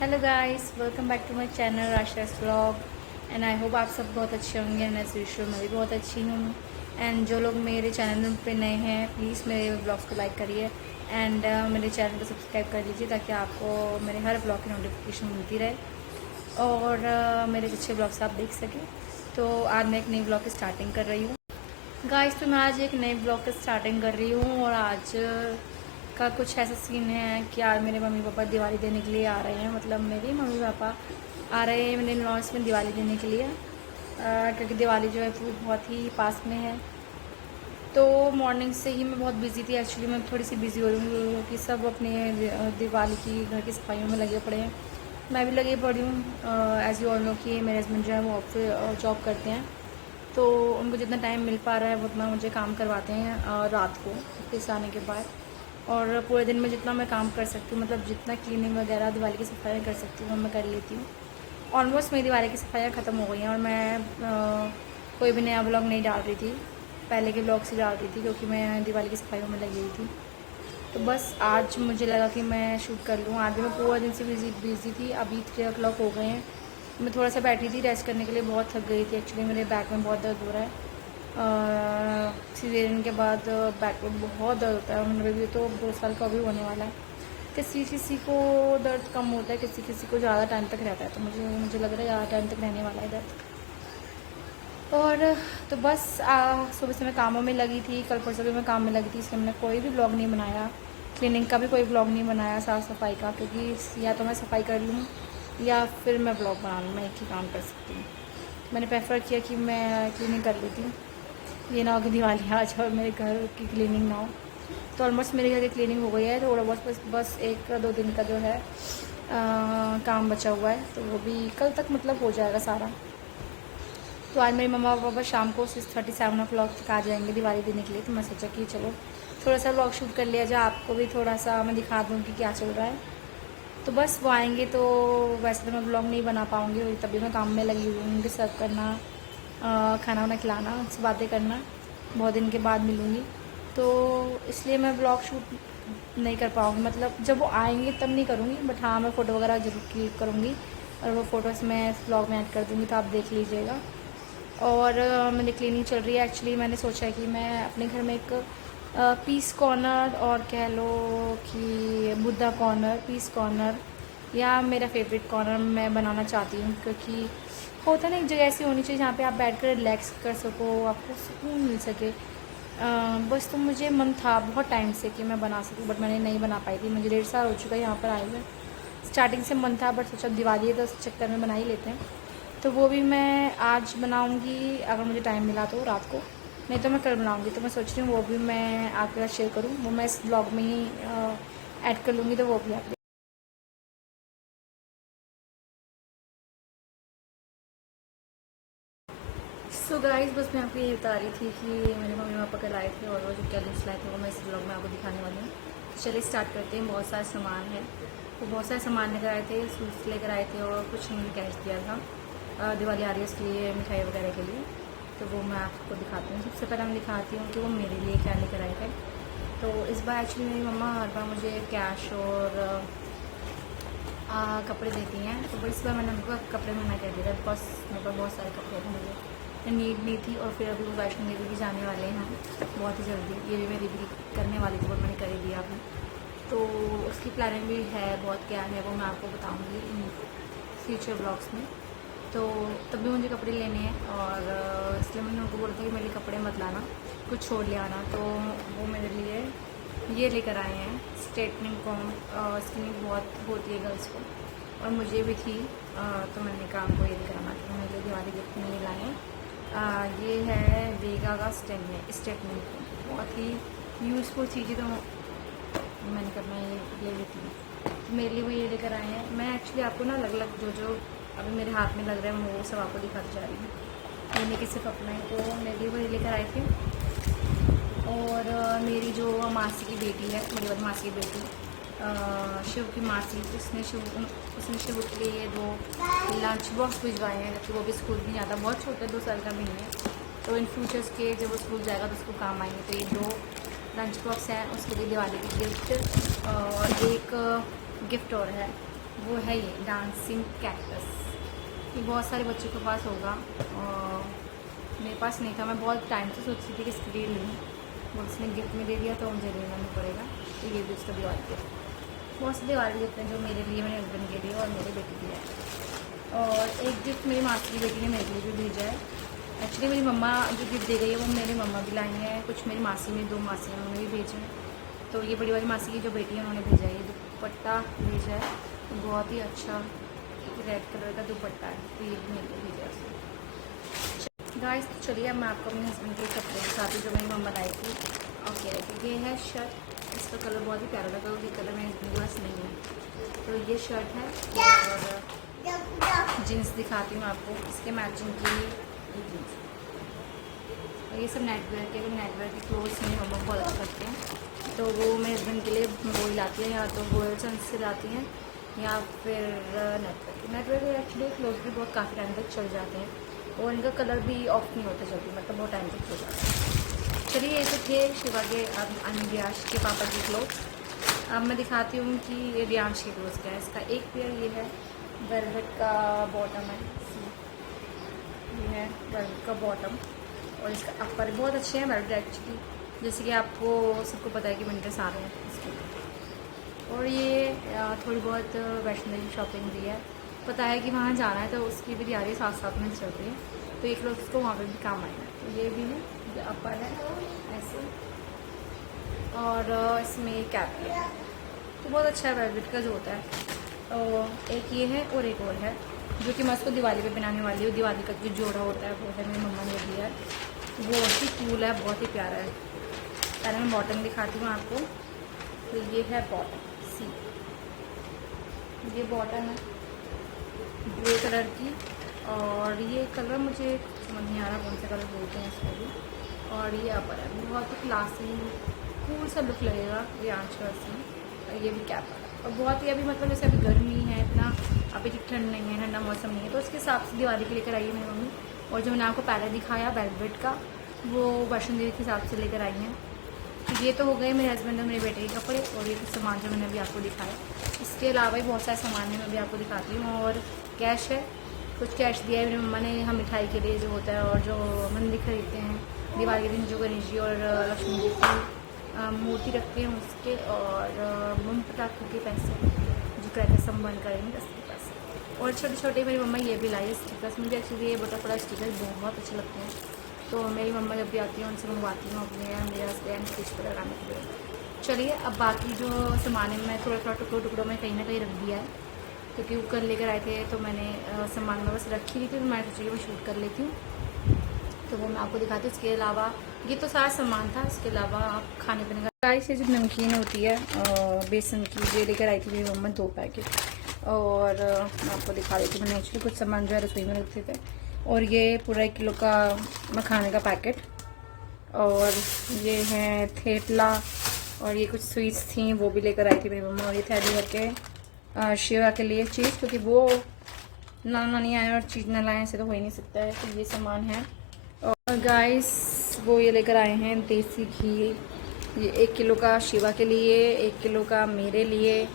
Hello guys, welcome back to my channel Rasha's vlog. And I hope आप सब बहुत अच्छे होंगे। एंड एज यूजुअल मैं भी बहुत अच्छी हूँ। एंड जो लोग मेरे चैनल पे नए हैं प्लीज़ मेरे ब्लॉग्स को लाइक करिए एंड मेरे चैनल को सब्सक्राइब कर लीजिए ताकि आपको मेरे हर ब्लॉग की नोटिफिकेशन मिलती रहे और मेरे अच्छे ब्लॉग्स आप देख सकें। तो आज मैं एक नई ब्लॉग की स्टार्टिंग कर रही हूँ गाइस। तो मैं आज एक नए ब्लॉग की स्टार्टिंग कर रही हूँ और आज का कुछ ऐसा सीन है कि आज मेरे मम्मी पापा दिवाली देने के लिए आ रहे हैं। मतलब मेरे मम्मी पापा आ रहे हैं मेरे लॉन्च में दिवाली देने के लिए, क्योंकि दिवाली जो है वो बहुत ही पास में है। तो मॉर्निंग से ही मैं बहुत बिज़ी थी। एक्चुअली मैं थोड़ी सी बिज़ी हो रही हूँ क्योंकि सब अपने दिवाली की घर की सफाइयों में लगे पड़े हैं। मैं भी लगी पड़ी हूँ। एज यू ऑल नो कि मेरे हस्बैंड जो है वो ऑफिस जॉब करते हैं, तो उनको जितना टाइम मिल पा रहा है उतना मुझे काम करवाते हैं रात को ऑफिस आने के बाद। और पूरे दिन में जितना मैं काम कर सकती हूँ, मतलब जितना क्लीनिंग वगैरह दिवाली की सफाइयाँ कर सकती हूँ मैं कर लेती हूँ। ऑलमोस्ट मेरी दिवाली की सफाइयाँ ख़त्म हो गई हैं और मैं कोई भी नया ब्लॉग नहीं डाल रही थी, पहले के ब्लॉग से डाल रही थी क्योंकि मैं दिवाली की सफाइयों में लगी हुई थी। तो बस आज मुझे लगा कि मैं शूट कर लूँ। आज भी मैं पूरा दिन से बिज़ी थी। अभी 3 o'clock हो गए हैं। मैं थोड़ा सा बैठी थी रेस्ट करने के लिए, बहुत थक गई थी। एक्चुअली मेरे बैक में बहुत दर्द हो रहा है। सीजरियन के बाद बैक में बहुत दर्द होता है। मेरे भी तो 2 साल का भी होने वाला है। किसी किसी को दर्द कम होता है, किसी किसी को ज़्यादा टाइम तक रहता है। तो मुझे लग रहा है ज़्यादा टाइम तक रहने वाला है दर्द। और तो बस सुबह से मैं कामों में लगी थी। कल परसों भी मैं काम में लगी थी, इसलिए मैंने कोई भी ब्लॉग नहीं बनाया। क्लीनिंग का भी कोई ब्लॉग नहीं बनाया, साफ़ सफाई का, क्योंकि या तो मैं सफाई कर लूँ या फिर मैं ब्लॉग बना लूँ। मैं एक ही काम कर सकती हूँ। मैंने प्रेफर किया कि मैं क्लीनिंग कर लेती हूँ। ये ना हो कि दिवाली आ जाए और मेरे घर की क्लीनिंग ना हो। तो ऑलमोस्ट मेरे घर की क्लीनिंग हो गई है। थोड़ा बहुत बस 1-2 दिन का जो है काम बचा हुआ है, तो वो भी कल तक मतलब हो जाएगा सारा। तो आज मेरी मम्मा पापा शाम को 6:37 तक आ जाएंगे दिवाली देने के लिए। तो मैं सोचा कि चलो थोड़ा सा व्लॉग शूट कर लिया जाए, आपको भी थोड़ा सा मैं दिखा दूँ कि क्या चल रहा है। तो बस वो आएंगे तो वैसे तो मैं व्लॉग नहीं बना पाऊँगी, तभी मैं काम में लगी हुई हूँ। उनके सर्व करना, खाना वाना खिलाना, उनसे बातें करना। बहुत दिन के बाद मिलूँगी तो इसलिए मैं व्लॉग शूट नहीं कर पाऊँगी। मतलब जब वो आएंगे तब नहीं करूँगी, बट हाँ मैं फ़ोटो वगैरह जरूर क्लिक करूँगी और वो फ़ोटोज़ मैं व्लॉग में ऐड कर दूँगी, तो आप देख लीजिएगा। और मेरी क्लीनिंग चल रही है। एक्चुअली मैंने सोचा है कि मैं अपने घर में एक पीस कॉर्नर और कह लो कि बुद्धा कॉर्नर, पीस कॉर्नर या मेरा फेवरेट कॉर्नर मैं बनाना चाहती हूँ, क्योंकि होता है ना एक जगह ऐसी होनी चाहिए जहाँ पे आप बैठ कर रिलैक्स कर सको, आपको सुकून मिल सके। बस तो मुझे मन था बहुत टाइम से कि मैं बना सकूँ, बट मैंने नहीं बना पाई थी। मुझे 1.5 साल हो चुका है यहाँ पर आए हुए। स्टार्टिंग से मन था, बट सोचा दिवाली है तो उस चक्कर में बना ही लेते हैं। तो वो भी मैं आज बनाऊंगी अगर मुझे टाइम मिला तो रात को, नहीं तो मैं कल बनाऊंगी। तो मैं सोच रही हूँ वो भी मैं आपके साथ शेयर करूँ, वो मैं इस ब्लॉग में ही ऐड कर लूँगी, तो वो भी आप। सो गाइस, बस मैं आपको ये बता रही थी कि मेरे मम्मी पापा कल आए थे और वो जो क्या लिस्ट लाए थे वो मैं इस ब्लॉग में आपको दिखाने वाली हूँ। चलिए स्टार्ट करते हैं। बहुत सारा सामान है, वो बहुत सारे सामान लेकर आए थे, सूट्स लेकर आए थे और कुछ उन्होंने कैश दिया था दिवाली आ रही है उसके लिए, मिठाई वगैरह के लिए। तो वो मैं आपको दिखाती हूँ। सबसे पहले मैं दिखाती हूँ कि वो मेरे लिए क्या लेकर आए थे। तो इस बार एक्चुअली मेरी मम्मा हर बार मुझे कैश और कपड़े देती हैं, तो इस बार मैंने उनको कपड़े मना कर दिया था बिकॉज मेरे पास बहुत सारे कपड़े थे, मुझे नीड नहीं थी। और फिर अभी वो वैष्णो देवी भी जाने वाले हैं बहुत ही जल्दी। ये भी मैं रिवील करने वाली थी, बट मैंने कर ही दिया अभी। तो उसकी प्लानिंग भी है बहुत, क्या है वो मैं आपको बताऊँगी इन फ्यूचर ब्लॉग्स में। तो तब भी मुझे कपड़े लेने हैं और इसलिए मैंने उनको बोला था कि मेरे लिए कपड़े मत लाना, कुछ छोड़ ले आना। तो वो मेरे लिए ये लेकर आए हैं स्ट्रेटनिंग कॉम। स्किनिंग बहुत होती है गर्ल्स को और मुझे भी थी, तो मैंने कहा को ये लेकर आना। तो मेरे लिए दिवाली गिफ्ट में ये लाए हैं। ये है वेगा का स्ट्रेटनिंग कॉम, बहुत ही यूज़फुल चीज़ है। तो मैंने कहा मैं ये ले लेती हूँ, तो मेरे लिए वो ये लेकर आए हैं। मैं एक्चुअली आपको ना अलग अलग जो अभी मेरे हाथ में लग रहा है मैं वो सब आपको दिखाती जा रही हूँ, ये नहीं कि सिर्फ अपना है। तो मेरे लिए वो ये लेकर आए थे। और मेरी जो मासी की बेटी है, मेरी वाली मासी की बेटी शिव की मासी, उसने शिव के लिए वो लंच बॉक्स भिजवाए हैं, जबकि वो भी स्कूल नहीं जाता, बहुत छोटा 2 साल का भी नहीं है। तो इन फ्यूचर्स के जब वो स्कूल जाएगा तो उसको काम आएंगे। तो ये 2 लंच बॉक्स हैं उसके लिए दिवाली की गिफ्ट। और एक गिफ्ट और है, वो है ये डांसिंग कैक्टस। ये बहुत सारे बच्चों के पास होगा और मेरे पास नहीं था। मैं बहुत टाइम से सोच रही थी कि इसके लिए लूँ, वो उसने गिफ्ट में दे दिया तो मुझे लेना नहीं पड़ेगा। तो ये भी उसका दिवाली गिफ्ट। बहुत से दिवाली गिफ्ट हैं जो मेरे लिए, मेरे हस्बैंड के लिए और मेरे बेटे के लिए है। और एक गिफ्ट मेरी मासी की बेटी ने मेरे लिए भी भेजा है। एक्चुअली मेरी मम्मा जो गिफ्ट दे गई है वो मेरी मम्मा भी लाई हैं, कुछ मेरी मासी में 2 मासी हैं उन्होंने भी भेजे हैं। तो ये बड़ी वाली मासी की जो बेटी है उन्होंने भेजा है, ये दुपट्टा भेजा है, बहुत ही अच्छा रेड कलर का दुपट्टा है। तो ये भी मेरे लिए भेजा है उसने। गाइस तो चलिए अब मैं आपको अपने हस्बैंड के कपड़े दिखाती हूँ जो मेरी मम्मा लाई थी। ओके तो ये है शर्ट, इसका कलर बहुत ही प्यारा लगा, ये कलर मेरे हस्बैंड के पास नहीं है। तो ये शर्ट है और जीन्स दिखाती हूँ आपको, इसके मैचिंग की ये जीन्स। और ये सब नेटवेयर के, नेटवेयर के क्लोथ्स मेरी मम्मा बहुत अच्छा लगते हैं तो वो मेरे हस्बैंड के लिए वो ही लाती हैं, या तो गोयल चंद से लाती हैं या फिर नेटवेयर के। एक्चुअली क्लोथ भी बहुत काफ़ी टाइम तक चल जाते हैं और इनका कलर भी ऑफ नहीं होता जल्दी, मतलब बहुत टाइम तक चल जाता है। चलिए ये तो थे शिवा के रियांश के पापा के क्लोथ। अब मैं दिखाती हूँ कि ये रियांश के क्लोथ क्या है। इसका एक पेयर ये है वेलवेट का बॉटम है, ये है वेलवेट का बॉटम और इसका अपर बहुत अच्छे हैं वेलवेट एक्चुअली, जैसे कि आपको सबको पता है कि विंटर्स आ रहे हैं इसके। और ये थोड़ी बहुत वैष्णो देवी शॉपिंग भी है, पता है कि वहाँ जाना है तो उसकी भी तैयारी साथ साथ में चल रही है, तो एक लोग उसको वहाँ पे भी काम आएगा। तो ये भी है, ये अपर है ऐसे और इसमें कैप है, तो बहुत अच्छा है वेलवेट का जो होता है। और एक ये है और एक और है जो कि मैं उसको दिवाली पे बनाने वाली हूँ। दिवाली का जो जोड़ा होता है वो है मेरी मम्मा ने दिया है, बहुत ही कूल है, बहुत ही प्यारा है। पहले मैं बॉटम दिखाती हूँ आपको। तो ये है बॉटम सी, ये बॉटम है ग्रे कलर की और ये कलर मुझे समझ नहीं आ रहा कौन सा कलर बोलते हैं इसको भी। और ये अपर है, बहुत ही क्लासी कूल सा लुक लगेगा ये आंचल में। और ये भी कैप है और बहुत ही अभी मतलब जैसे अभी गर्मी है इतना, अभी ठंड नहीं है, ठंडा मौसम नहीं है, तो उसके हिसाब से दिवाली के लेकर आई है मेरी मम्मी। और जो मैंने आपको पहले दिखाया वेलवेट का, वो वैष्णो देवी के हिसाब से लेकर आई हैं। तो ये तो हो गए मेरे हस्बैंड और मेरे बेटे के कपड़े और ये कुछ सामान जो मैंने अभी आपको दिखाया। इसके अलावा भी बहुत सारे सामान है, मैं भी आपको दिखाती हूँ। और कैश है, कुछ कैश दिया है मेरी मम्मा ने हम मिठाई के लिए जो होता है, और जो मंदिर खरीदते हैं दिवाली के दिन जो गणेश जी और लक्ष्मी जी की मूर्ति रखते हैं उसके, और बम पटाखों के पैसे जो क्रैकर्स हम बंद करेंगे उसके पैसे। और छोटे छोटे मेरी मम्मा ये भी लाई स्टिकर्स, मुझे एक्चुअली ये बटरफ्लाई स्टिकर बहुत अच्छे लगते हैं, तो मेरी मम्मा जब भी आती है उनसे मंगवाती हूँ अपने मेरे हस्बैंड स्टिच पर लगाने के लिए। चलिए अब बाकी जो सामान है मैं थोड़ा थोड़ा टुकड़ों टुकड़ों में कहीं ना कहीं रख दिया है, क्योंकि वो कल लेकर आए थे तो मैंने सामान में बस रखी हुई थी, तो मैं सोची मैं शूट कर लेती हूँ, तो वो मैं आपको दिखाती हूँ। इसके अलावा ये तो सारा सामान था, इसके अलावा आप खाने पीने का गाइस ये जो नमकीन होती है बेसन की, ये लेकर आई थी मेरी मम्मा 2 पैकेट। और मैं आपको दिखा देती हूँ, मैंने एक्चुअली कुछ सामान जो है रसोई में रखे थे। और ये पूरा 1 किलो का मखाने का पैकेट, और ये है थेपला, और ये कुछ स्वीट्स थी वो भी लेकर आई थी मेरी मम्मा। और ये थैली भर के शिवा के लिए चीज़, क्योंकि वो नाना नहीं आए और चीज़ ना लाए ऐसे तो हो ही नहीं सकता है, तो ये सामान है। और गाइस वो ये लेकर आए हैं देसी घी, ये 1 किलो का शिवा के लिए, 1 किलो का मेरे लिए,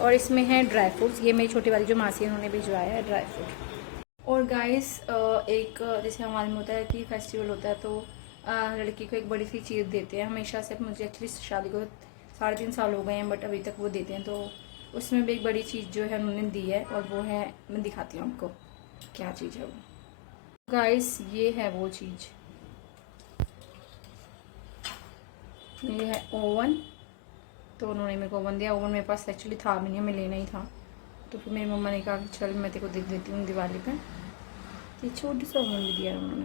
और इसमें है ड्राई फ्रूट्स, ये मेरी छोटी वाली जो मासी है उन्होंने भिजवाया है ड्राई फ्रूट। और गाइस एक जैसे हमारे में होता है कि फेस्टिवल होता है तो लड़की को एक बड़ी सी चीज़ देते हैं हमेशा से। मुझे एक्चुअली शादी को 3.5 साल हो गए हैं, बट अभी तक वो देते हैं, तो उसमें भी एक बड़ी चीज़ जो है उन्होंने दी है, और वो है, मैं दिखाती हूँ आपको क्या चीज़ है वो। गाइस ये है वो चीज़, ये है ओवन। तो उन्होंने मेरे को ओवन दिया, ओवन मेरे पास एक्चुअली था भी नहीं, हमें लेना ही था, तो फिर मेरी मम्मा ने कहा कि चल मैं तेरे को दे देती हूँ दिवाली पे, तो छोटी सा ओवन भी दिया उन्होंने।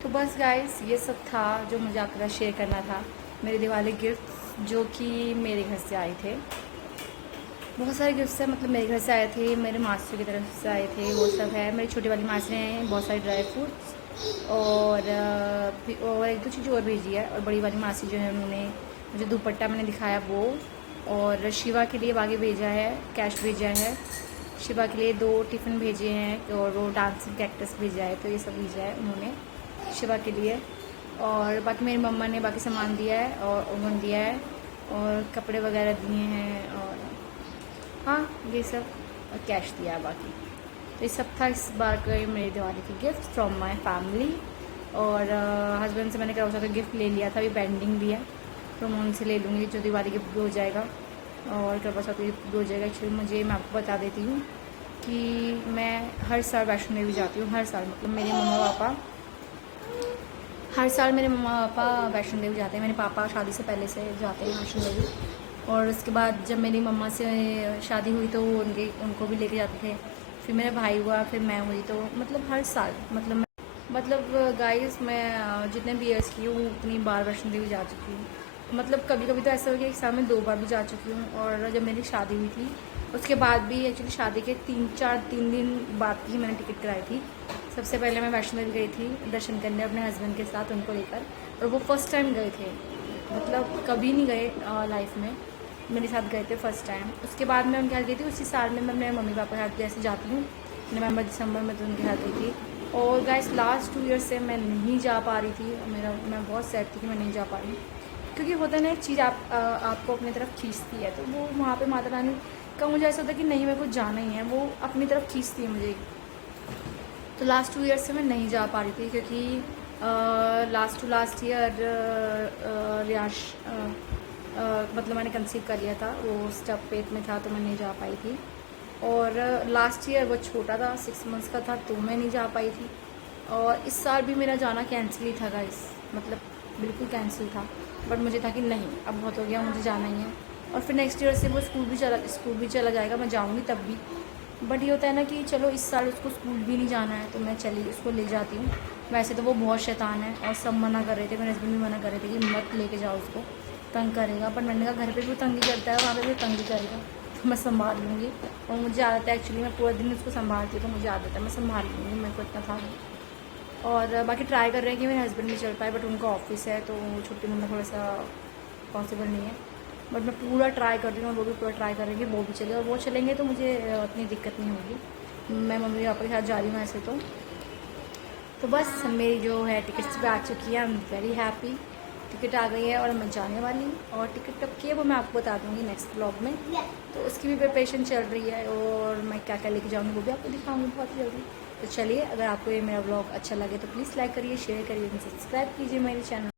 तो बस गाइस ये सब था जो मुझे आपके साथ शेयर करना था, मेरे दिवाली गिफ्ट जो कि मेरे घर से आए थे। बहुत सारे गिफ्ट्स हैं, मतलब मेरे घर से आए थे, मेरे मास्टर की तरफ से आए थे, वो सब है। मेरी छोटी वाली मासी ने बहुत सारे ड्राई फ्रूट्स और 1-2 चीज़ और भेजी है। और बड़ी वाली मासी जो है उन्होंने मुझे दुपट्टा मैंने दिखाया वो, और शिवा के लिए आगे भेजा है, कैश भेजा है। शिवा के लिए 2 टिफ़िन भेजे हैं और वो डांसिंग कैक्टस भेजा है, तो ये सब भेजा है उन्होंने शिवा के लिए। और बाकी मेरी मम्मा ने बाकी सामान दिया है और ओवन दिया है और कपड़े वगैरह दिए हैं, और हाँ ये सब। और कैश दिया है बाकी। तो ये सब था इस बार का मेरी दिवाली की गिफ्ट फ्रॉम माई फैमिली। और हस्बैंड से मैंने करवा चौथ का गिफ्ट ले लिया था, अभी पेंडिंग भी है, तो मैं उनसे ले लूँगी जो दिवाली गिफ्ट भी हो जाएगा और करवा चौथ गिफ्ट भी हो जाएगा। एक्चुअली मुझे, मैं आपको बता देती हूँ कि मैं हर साल वैष्णो देवी जाती हूँ, हर साल, मतलब मेरे मम्मा पापा हर साल मेरे मम्मा पापा वैष्णो देवी जाते हैं। मेरे पापा शादी से पहले से जाते हैं वैष्णो देवी, और उसके बाद जब मेरी मम्मा से शादी हुई तो उनको भी लेके जाते थे। फिर मेरा भाई हुआ, फिर मैं हुई, तो मतलब हर साल, मतलब गाइस मैं जितने भी ईयर्स की हूँ उतनी बार वैष्णो देवी जा चुकी हूँ। मतलब कभी कभी तो ऐसा हो गया एक साल में 2 बार भी जा चुकी हूँ। और जब मेरी शादी हुई थी उसके बाद भी, एक्चुअली शादी के 3 दिन बाद ही मैंने टिकट कराई थी। सबसे पहले मैं वैष्णो देवी गई थी दर्शन करने अपने हस्बैंड के साथ, उनको लेकर, और वो फर्स्ट टाइम गए थे, मतलब कभी नहीं गए लाइफ में, मेरे साथ गए थे फर्स्ट टाइम। उसके बाद मैं उनके साथ गई थी, उसी साल में मैं अपने मम्मी पापा के साथ जैसे जाती हूँ नवंबर दिसंबर में, तो उनके साथ गई थी। और गाइस लास्ट 2 ईयर्स से मैं नहीं जा पा रही थी, मैं बहुत सैड थी कि मैं नहीं जा पा रही, क्योंकि होता है ना एक चीज़ आपको अपनी तरफ खींचती है, तो वो वहाँ पे माता रानी का मुझे ऐसा होता है कि नहीं मेरे को जाना ही है, वो अपनी तरफ खींचती है मुझे। तो लास्ट 2 ईयर्स से मैं नहीं जा पा रही थी, क्योंकि लास्ट ईयर रियाश मतलब मैंने कंसीव कर लिया था, वो स्टब पेट में था, तो मैं नहीं जा पाई थी। और लास्ट ईयर वो छोटा था, 6 मंथ्स का था, तो मैं नहीं जा पाई थी। और इस साल भी मेरा जाना कैंसिल ही था गाइस, मतलब बिल्कुल कैंसिल था। बट मुझे था कि नहीं, अब बहुत हो गया, मुझे जाना ही है। और फिर नेक्स्ट ईयर से वो स्कूल भी चला जाएगा, मैं जाऊँगी तब भी। बट ये होता है ना कि चलो इस साल उसको स्कूल भी नहीं जाना है, तो मैं उसको ले जाती हूँ। वैसे तो वो बहुत शैतान है और सब मना कर रहे थे, मेरे हस्बैंड भी मना कर रहे थे कि मत लेके जाओ उसको, तंग करेगा। पर मैंने कहा घर पे भी तंग ही करता है, वहाँ पे भी तंग ही करेगा, तो मैं संभाल लूँगी। और मुझे आदत है, एक्चुअली मैं पूरा दिन उसको संभालती हूँ, तो मुझे आदत है, मैं संभाल लूँगी, मेरे को इतना था नहीं। और बाकी ट्राई कर रहे हैं कि मेरे हस्बैंड भी चल पाए, बट उनका ऑफिस है तो छुट्टी मिलना थोड़ा सा पॉसिबल नहीं है। बट मैं पूरा ट्राई कर रही हूँ और वो भी पूरा ट्राई करेंगे, वो भी चले, और वो चलेंगे तो मुझे उतनी दिक्कत नहीं होगी। मैं मम्मी पापा के साथ जा रही हूँ ऐसे तो बस मेरी जो है टिकट्स भी आ चुकी है, I am very happy. Ticket आ गई है और मैं जाने वाली हूँ, और टिकट कब की है वो मैं आपको बता दूँगी नेक्स्ट ब्लॉग में। तो उसकी भी प्रिपरेशन चल रही है, और मैं क्या क्या लेके जाऊँगी वो भी आपको दिखाऊँगी बहुत जल्दी। तो चलिए, अगर आपको ये मेरा ब्लॉग अच्छा लगे तो प्लीज़ लाइक करिए, शेयर करिए, सब्सक्राइब कीजिए मेरे चैनल।